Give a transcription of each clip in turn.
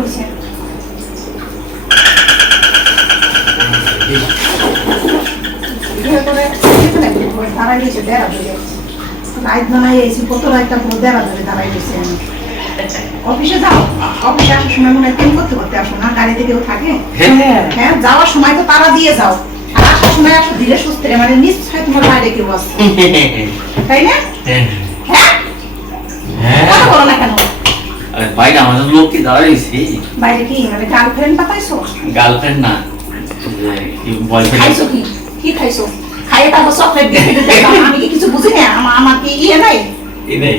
হয়েছে? দাঁড়াই গেছে দেড়া ধরে রাত বানাই এসি কত একটা দেড়া ধরে দাঁড়াই গেছে। আমি অফিসে যাও, অফিসে আসার সময় মনে হয় প্রেম করতে করতে আসো না, গাড়িতে কেউ থাকে? হ্যাঁ, যাওয়ার সময় তো তারা দিয়ে যাও, আর আসার সময় আসো ধীরে সুস্থে, মানে নিশ্চয় তোমার বাইরে কেউ আসছে, তাই না? হ্যাঁ, কথা বলো না কেন? বাইরে আমাদের লোক কি দাঁড়াইছি? বাইরে কি মানে গার্লফ্রেন্ড পাতাইছো? গার্লফ্রেন্ড না, বয়ফ্রেন্ড। খাইছো কি? কি খাইছো? খাইয়ে তারপর চকলেট দিয়ে দিলাম। আমি কি কিছু বুঝি না? আমার কি ইয়ে নাই? এই নেই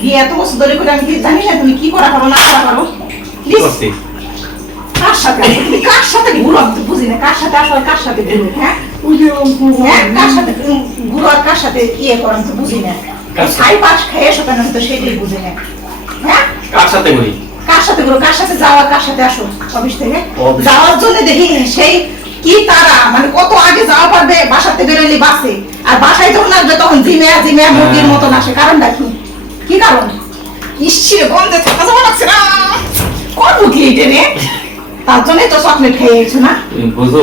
বিয়ে এত বছর ধরে করে আমি কি জানি না তুমি কি করা করো না করা করো? প্লিজ করছি। কার সাথে তুমি কার সাথে ঘুরো আমি তো বুঝি না, কার সাথে আসো কার সাথে ঘুরো? হ্যাঁ, হ্যাঁ, কার সাথে ঘুরো আর কার সাথে ইয়ে করো আমি তো বুঝি না। ছাই পাশ খেয়ে এসো কেন আমি তো সেটাই বুঝি না। হ্যাঁ, কার সাথে ঘুরি? কার সাথে ঘুরো, কার সাথে যাওয়া, কার সাথে আসো অফিস থেকে? অফিস। যাওয়ার জন্য দেখি সেই কি তারা মানে কত আগে যাওয়া পারবে বাসাতে বেরোলে বাসে, আর বাসায় যখন আসবে তখন জিমেয়া জিমেয়া মুরগির মতন আসে। কারণটা কি? কি কারণ? ইসে গন্ধে থাকা যাওয়া লাগছে না, করবো কি এটা রে? তার জন্যই তো চকলেট খেয়ে গেছো না? তুমি বুঝো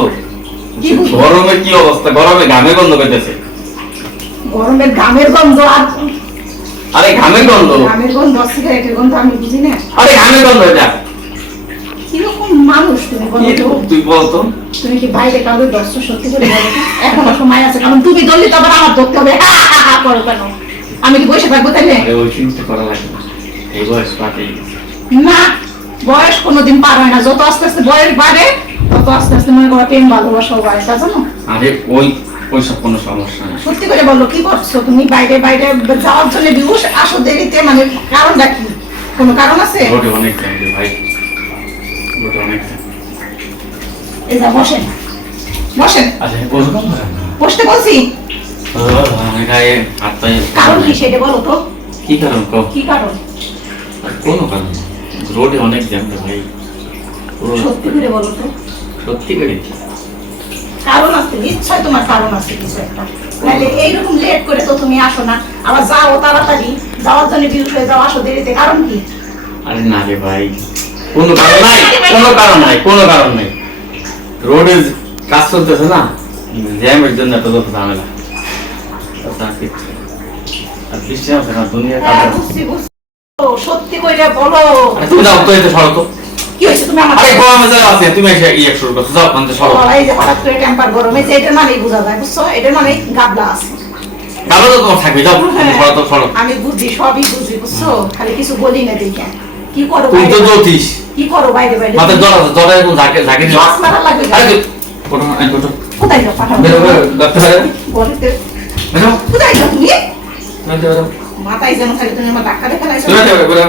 কি বুঝো? গরমে কি অবস্থা, গরমে ঘামে গন্ধ করতেছে। গরমের ঘামের গন্ধ আর আরে ঘামের গন্ধ, ঘামের গন্ধ সিগারেটের গন্ধ আমি বুঝি না। আরে ঘামের গন্ধ এটা। কিরকম মানুষ তুমি বলো তো? তুই বলতো তুমি কি বাইরে কাউকে দর্শন সত্যি করে বলো তো? এখনো সময় আছে, কারণ তুমি ধরলে তো আবার আমার ধরতে হবে। করো কেন? আমি কি বসে থাকবো তাইলে? আরে ওই চিন্তা করা লাগে না, এই বয়স পাতেই না, বয়স কোনোদিন পার হয় না। যত আস্তে আস্তে বয়স বাড়ে তত আস্তে আস্তে মনে করো প্রেম ভালোবাসাও বাড়ে, তা জানো? আরে ওইসব কোনো সমস্যা নেই। সত্যি করে বলো কি করছো তুমি? বাইরে বাইরে যাওয়ার জন্য বিহুস আসো দেরিতে, মানে কারণটা কি? কোনো কারণ আছে? রোডে অনেক জ্যাম রে ভাই, রোডে অনেক জ্যাম। এই যা বসেন, বসেন, আচ্ছা বসবো না, বসতে বলছি। আমি গায়ে হাত পায়ে কারণ কি সেটা বলো তো? কি কারণ কো? কি কারণ? কোনো কারণ না। রোডে অনেক জ্যাম রে ভাই, পুরো সত্যি করে বলো তো। সত্যি করে। কারণ আছে, নিশ্চয় তোমার কারণ আছে কিছু একটা, নাহলে এইরকম লেট করে তো তুমি আসো না। আবার যাও তাড়াতাড়ি, যাওয়ার জন্য বিরুষ হয়ে যাও, আসো দেরিতে, কারণ কি? আরে না রে ভাই, কোনো কারণ নাই, কোনো কারণ নাই, কোনো কারণ নাই। রোডে কাজ চলতেছে না, জ্যামের জন্য এত যত ঝামেলা। আর বৃষ্টি আছে না, দুনিয়া কাজ। হ্যাঁ, বুঝছি বুঝছি। ও, সত্যি কইরা বলো। তুমি যাও তো, এতে সরো তো। কি হয়েছে তুমি আমার? আরে গরমে যা আছে, তুমি এসে ইয়ে শুরু করছো, যাও কান্তে সরো। এই যে হঠাৎ করে টেম্পার গরম হয়েছে, এটার মানেই বোঝা যায়, বুঝছো? এটার মানে গাবলা আছে। তাহলে তো তোমার থাকবে, যাও সরো তো, সরো। আমি বুঝি, সবই বুঝি, বুঝছো? খালি কিছু বলি না দেখে। কি করো তুই তো বাইরে? জ্যোতিষ, কি করো বাইরে বাইরে? মাথায় জ্বর এরকম ঝাঁকে ঝাঁকে দিও। মাছ মারা লাগবে। আরে তুই কোটো আই কোটো কোথায় যাও? পাঠাবো। বেরো বেরো, ডাক্তার বলিতে বেরো কোথায় যাও তুমি? বেরো মাথায় যেন খালি তুমি আমার ধাক্কা দেখা লাইছো। বেরো বেরো,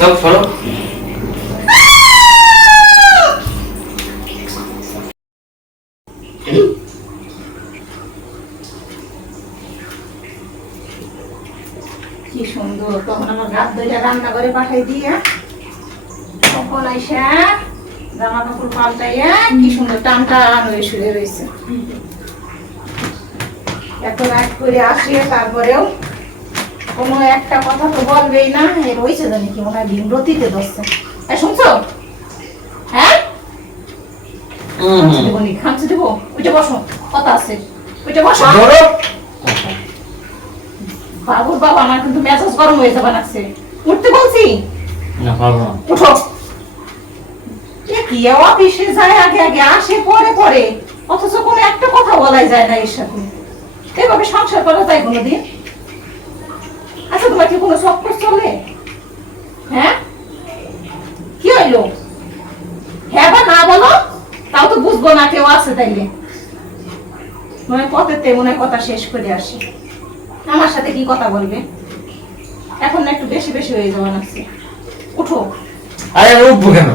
যাও সরো। কি সুন্দর, তখন আমার গাছ ধরে রান্না করে পাঠাই দিয়ে তখন আইসা জামা কাপড় পাল্টাইয়া কি সুন্দর টান টান হয়ে শুয়ে রয়েছে। এত রাত করে আসিয়ে তারপরেও কোনো একটা কথা তো বলবেই না। এর হয়েছে জানি কি মনে হয় বিব্রতিতে ধরছে। শুনছো? হ্যাঁ, খামছে দেবো? ওইটা বসো, কথা আছে, ওইটা বসো। বাবুর বাবা, আমার কিন্তু মেজাজ গরম হয়ে যাবে লাগছে। উঠতে বলছি না পারবো না। উঠো। কি অফিসে যায় আগে আগে, আসে পরে পরে, অথচ কোনো একটা কথা বলাই যায় না এর সাথে। এভাবে সংসার করা যায় কোনোদিন? আচ্ছা, তোমার কি কোনো শখ চলে? হ্যাঁ, কি হইলো? হ্যাঁ বা না বলো, তাও তো বুঝবো না কেউ আছে তাইলে। মনে হয় পথেতে মনে হয় কথা শেষ করে আসি। আমার সাথে কি কথা বলবে? এখন না একটু বেশি বেশি হয়ে যাওয়া লাগছে। উঠো। আরে উঠবো কেন?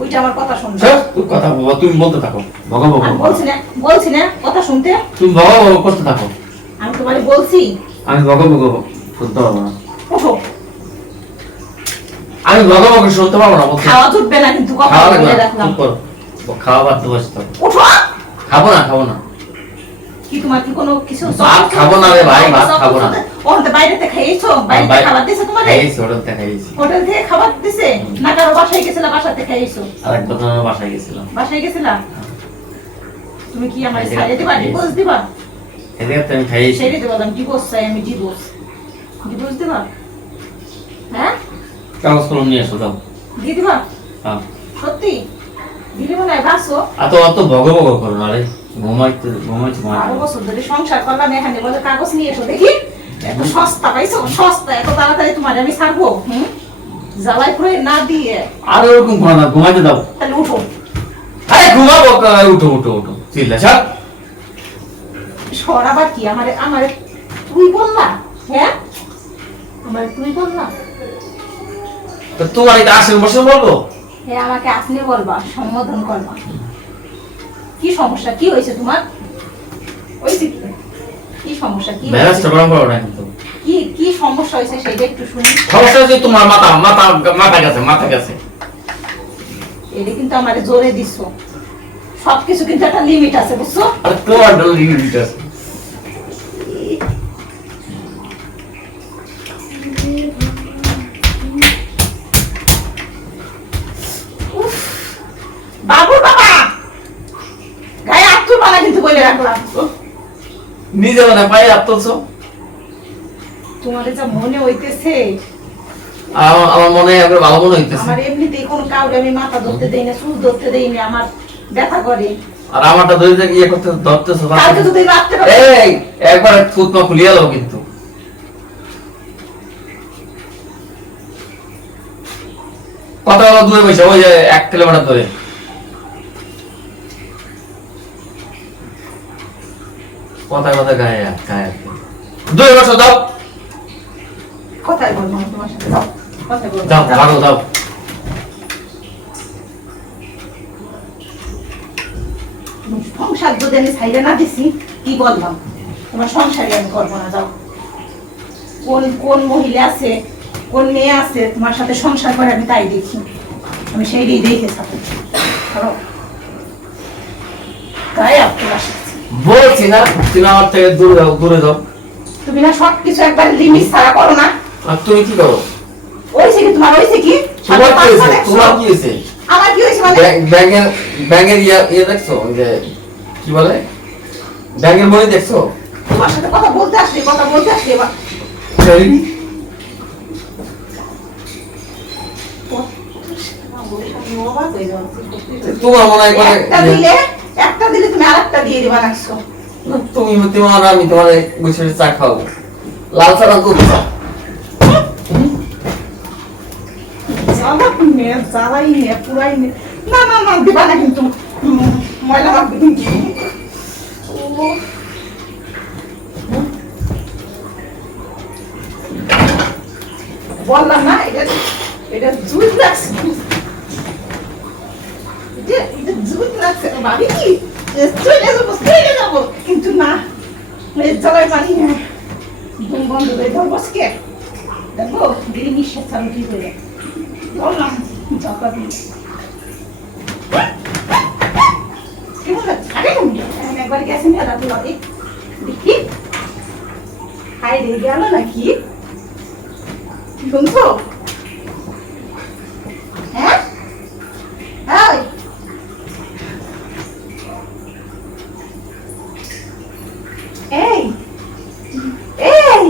ওইটা আমার কথা শুনবে। তুই কথা বলো, তুমি বলতে থাকো, ভগা ভগা। আমি বলছি না কথা শুনতে। তুমি ভগা ভগা করতে থাকো। আমি তোমারে বলছি আমি ভগা ভগা শুনতে পারবো না। উঠো। আমি ভগা ভগা শুনতে পারবো না। খাওয়া জুটবে না কিন্তু, কথা বলে রাখলাম। খাওয়া বাদ দিয়ে বসে থাকো। উঠো। খাবো না, খাবো না। কি তোমার কি কোনো কিছু ভাত খাবো না রে ভাই, ভাত খাবো না। ওখান থেকে বাইরেতে খাইয়েছো? বাইরে খাবার দিছে তোমার? খাইয়েছি, হোটেল থেকে খাইয়েছি। হোটেল থেকে খাবার দিছে না কারো বাসায় গেছিলা? বাসা থেকে খাইয়েছো? আরেকবার তো আমার বাসায় গেছিলাম। বাসায় গেছিলা? তুমি কি আমার ছাড়িয়ে দিবা? ডিভোর্স দিবা? এদিকে তো আমি খাইয়েছি। ছেড়ে দেবো, ডিভোর্স চাই আমি, ডিভোর্স। ডিভোর্স দিবা? হ্যাঁ, কাগজ কলম নিয়ে এসো, দাও। দিয়ে দিবা? হ্যাঁ। সত্যি দিলে মনে হয় বাসো। অত ভগ ভগ করো না রে, ঘুমাইতে ঘুমাইতে 12 বছর ধরে সংসার করলাম, এখানে বলে কাগজ নিয়ে এসো দেখি। এত সস্তা পাইছো? সস্তা এত তাড়াতাড়ি তোমার আমি ছাড়বো? জ্বালাই করে না দিয়ে আর ওরকম করো না, ঘুমাইতে দাও। তাহলে উঠো। আরে ঘুমাবো, উঠো উঠো উঠো, চিল্লা সব। সর আবার কি? আমারে আমারে তুই বললা? হ্যাঁ, আমারে তুই বললা? তো তোমার এটা আসেন বসে বলবো? হ্যাঁ, আমাকে আপনি বলবা, সম্বোধন করবা। কি সমস্যা? কি হয়েছে তোমার? হয়েছে কি? কি সমস্যা? কি মেজাজটা গরম করো না কিন্তু। কি কি সমস্যা হয়েছে সেটা একটু শুনি। সমস্যা হচ্ছে তোমার মাথা মাথা মাথা গেছে, মাথা গেছে। এটা কিন্তু আমারে জোরে দিছো। সবকিছু কিন্তু একটা লিমিট আছে, বুঝছো? আর তোমার লিমিট আছে। উফ, বাবুর বাবা গায়ে হাত তুলবা না কিন্তু বলে রাখলাম। নিজে মানে পায়ে হাত তুলছো? তোমার যা মনে হইতেছে, আমার মনে হয় একবার ভালো মনে হইতেছে। আমার এমনিতেই কোনো কাউরে আমি মাথা ধরতে দেই না, চুল ধরতে দেই না, আমার ব্যথা করে। আর আমারটা ধরে যে ইয়ে করতে ধরতেছো। কালকে যদি রাখতে পারো। এই একবার ফুট পা খুলিয়ে দাও কিন্তু। কথা বলা দূরে বসে, ওই যে 1 কিলোমিটার ধরে। কথায় কথা গায়ে হাত, গায়ে হাত। দূরে বসো, দাও কথাই বলবো না তোমার সাথে, যাও কথাই বলবো দাও, না, যাও। ভালো দাও। সংসার যদি আমি ছাইড়ে না দিছি, কি বললাম? তোমার সংসারই আমি করবো না, যাও। কোন কোন মহিলা আছে, কোন মেয়ে আছে তোমার সাথে সংসার করে আমি তাই দেখি, আমি সেইটাই দেখে থাকি। ধরো, গায়ে হাত তোলা শিখছি। বলছি না তুমি আমার থেকে দূরে যাও, দূরে যাও। তুমি না সবকিছু একবার লিমিট ছাড়া করো না। আর তুমি কি করো? ওইছে কি তোমার? ওইছে কি? তোমার কি হয়েছে? দেখছো? তোমার কি হয়েছে? আমার কি হয়েছে মানে? ব্যাঙের ইয়ে দেখছো? ওই যে কি বলে, ব্যাঙের বই দেখছো? তোমার সাথে কথা বলতে আসলে, কথা বলতে আসলে এবার তোমার মনে হয় করে একটা দিলে তুমি আরেকটা দিয়ে দিবা নাকছো। তুমি তোমার, আমি তোমার গুছিয়ে চা খাবো, লাল চা না দুধ চা। জ্বালাই নে, পুরাই নে। না না না, দিবা না কিন্তু, ময়লা লাগবে কিন্তু। বললাম না, এটা এটা জুত লাগছে, এটা জুত লাগছে। ভাবি কি চলে যাবো, কিন্তু না, জ্বালাই পানি না। বন্ধ করে ধরবো কে দেখবো, দিদি নিঃশ্বাস চালু কি করে বললাম। চাপা দিই একবার গেছে মেলা তো দেখি হাই রে গেল নাকি, শুনছো? হ্যাঁ, এই এই